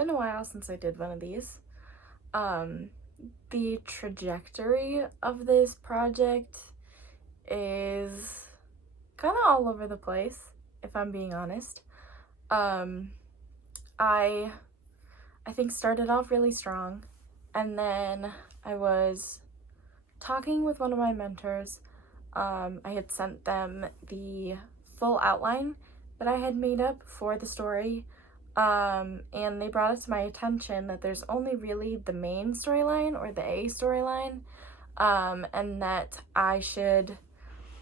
been a while since I did one of these. The trajectory of this project is kind of all over the place, if I'm being honest. I think started off really strong, and then I was talking with one of my mentors. I had sent them the full outline that I had made up for the story, and they brought it to my attention that there's only really the main storyline or the A storyline, and that I should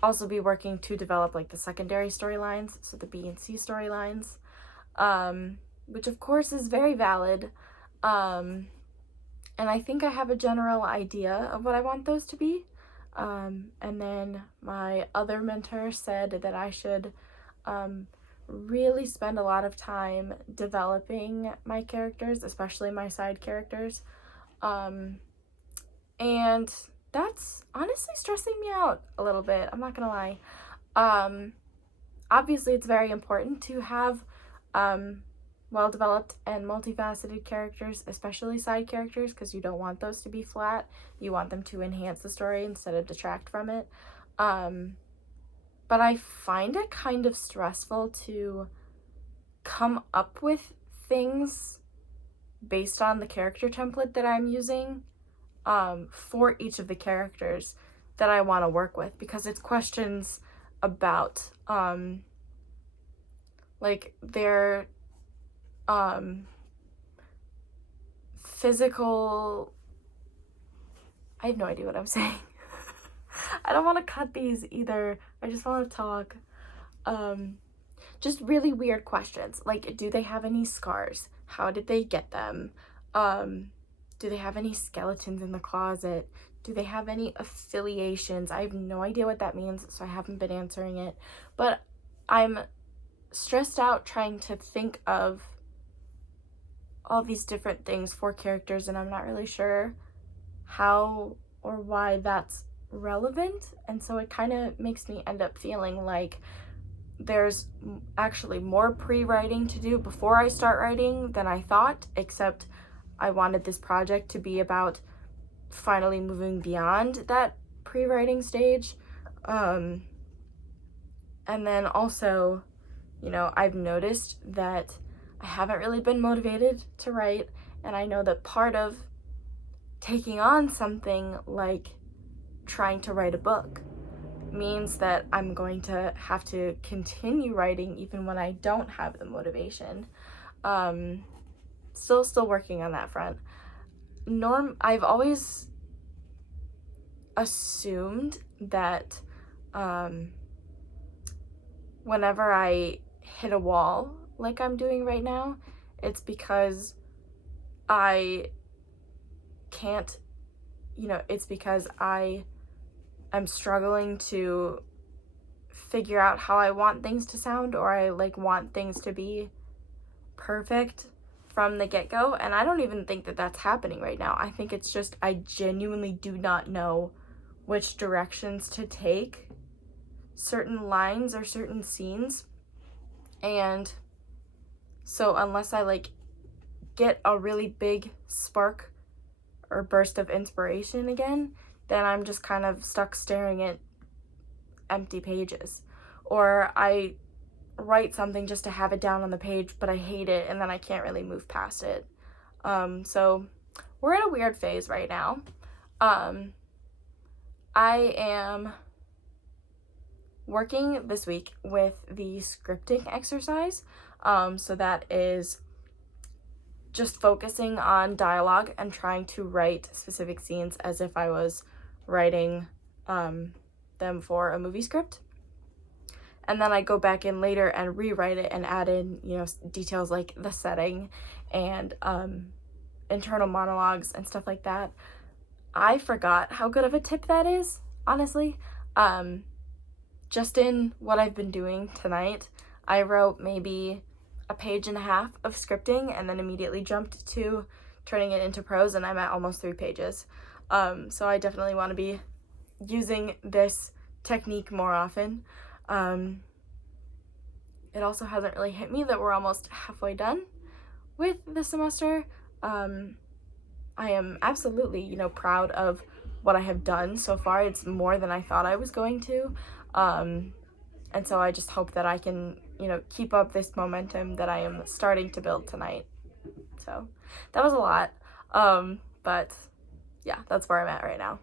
also be working to develop like the secondary storylines, so the B and C storylines, which of course is very valid. And I think I have a general idea of what I want those to be. And then my other mentor said that I should really spend a lot of time developing my characters, especially my side characters. And that's honestly stressing me out a little bit, I'm not gonna lie. Obviously, it's very important to have well-developed and multifaceted characters, especially side characters, because you don't want those to be flat. You want them to enhance the story instead of detract from it. But I find it kind of stressful to come up with things based on the character template that I'm using for each of the characters that I want to work with, because it's questions about like their physical, I have no idea what I'm saying. I don't want to cut these either. I just want to talk. Just really weird questions. Like, do they have any scars? How did they get them? Do they have any skeletons in the closet? Do they have any affiliations? I have no idea what that means, so I haven't been answering it. But I'm stressed out trying to think of all these different things for characters, and I'm not really sure how or why that's relevant. And so it kind of makes me end up feeling like there's actually more pre-writing to do before I start writing than I thought, except I wanted this project to be about finally moving beyond that pre-writing stage. And then also, you know, I've noticed that I haven't really been motivated to write, and I know that part of taking on something like trying to write a book means that I'm going to have to continue writing even when I don't have the motivation. Still working on that front. I've always assumed that whenever I hit a wall like I'm doing right now, it's because I can't, it's because I am struggling to figure out how I want things to sound, or I want things to be perfect from the get-go, and I don't even think that that's happening right now. I think it's just I genuinely do not know which directions to take certain lines or certain scenes, and so unless I get a really big spark or burst of inspiration again, then I'm just kind of stuck staring at empty pages. Or I write something just to have it down on the page, but I hate it, and then I can't really move past it. So we're in a weird phase right now. I am working this week with the scripting exercise. So that is just focusing on dialogue and trying to write specific scenes as if I was writing them for a movie script. And then I go back in later and rewrite it and add in, details like the setting and internal monologues and stuff like that. I forgot how good of a tip that is, honestly. Just in what I've been doing tonight, I wrote maybe a page and a half of scripting and then immediately jumped to turning it into prose, and I'm at almost 3 pages. So I definitely want to be using this technique more often. It also hasn't really hit me that we're almost halfway done, with the semester. I am absolutely, you know, proud of what I have done so far. It's more than I thought I was going to. And so I just hope that I can, you know, keep up this momentum that I am starting to build tonight. So that was a lot. But yeah, that's where I'm at right now.